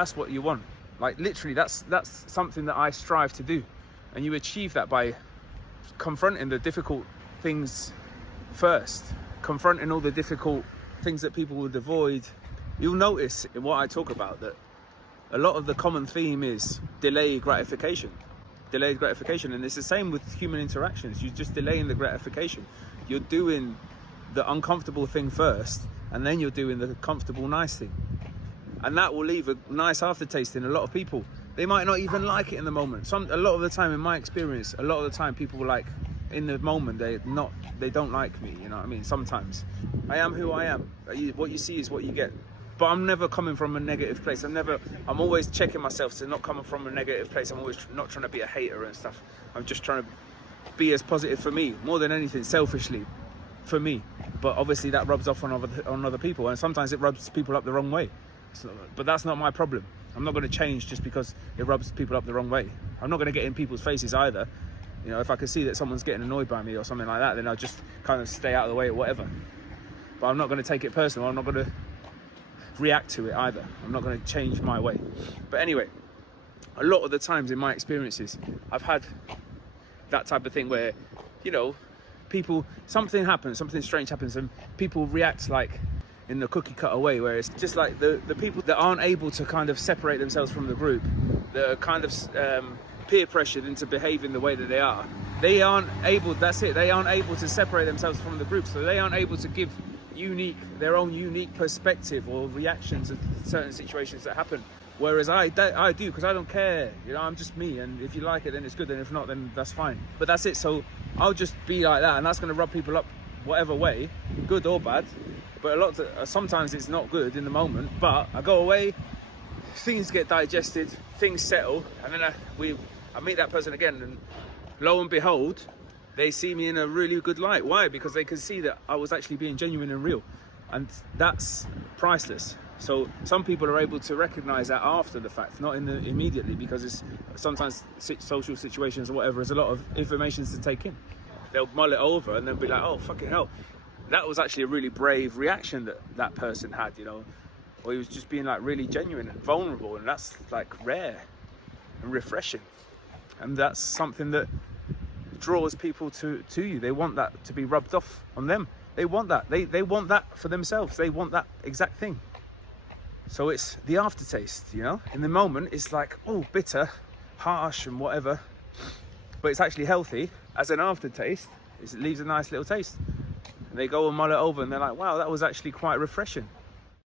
That's what you want. Like literally, that's something that I strive to do. And you achieve that by confronting the difficult things first, confronting all the difficult things that people would avoid. You'll notice in what I talk about that a lot of the common theme is delayed gratification. And it's the same with human interactions. You're just delaying the gratification. You're doing the uncomfortable thing first, and then you're doing the comfortable, nice thing. And that will leave a nice aftertaste in a lot of people. They might not even like it in the moment. A lot of the time, in my experience, a lot of the time people like, in the moment, they don't like me, you know what I mean? Sometimes. I am who I am. What you see is what you get. But I'm never coming from a negative place. I'm always checking myself to not come from a negative place. I'm always not trying to be a hater and stuff. I'm just trying to be as positive for me, more than anything, selfishly, for me. But obviously that rubs off on other people, and sometimes it rubs people up the wrong way. But that's not my problem. I'm not going to change just because it rubs people up the wrong way. I'm not going to get in people's faces either. You know, if I can see that someone's getting annoyed by me or something like that, then I'll just kind of stay out of the way or whatever. But I'm not going to take it personal. I'm not going to react to it either. I'm not going to change my way. But anyway, a lot of the times in my experiences, I've had that type of thing where, you know, something happens, something strange happens, and people react like in the cookie cutter way, where it's just like the people that aren't able to kind of separate themselves from the group, that are kind of peer pressured into behaving the way that they are. They aren't able to separate themselves from the group, so they aren't able to give their own unique perspective or reaction to certain situations that happen. Whereas I do, because I don't care, you know, I'm just me, and if you like it then it's good, and if not then that's fine. But that's it. So I'll just be like that, and that's going to rub people up whatever way, good or bad. But sometimes it's not good in the moment, but I go away, things get digested, things settle, and then I meet that person again, and lo and behold, they see me in a really good light. Why? Because they can see that I was actually being genuine and real, and that's priceless. So some people are able to recognize that after the fact, not immediately, because it's sometimes social situations or whatever, there's a lot of information to take in. They'll mull it over and they'll be like, oh fucking hell, that was actually a really brave reaction that person had, you know, or he was just being like really genuine and vulnerable, and that's like rare and refreshing. And that's something that draws people to you. They want that to be rubbed off on them. They want that. They want that for themselves. They want that exact thing. So it's the aftertaste, you know. In the moment, it's like, oh, bitter, harsh and whatever. But it's actually healthy. As an aftertaste, it leaves a nice little taste. And they go and mull it over and they're like, wow, that was actually quite refreshing.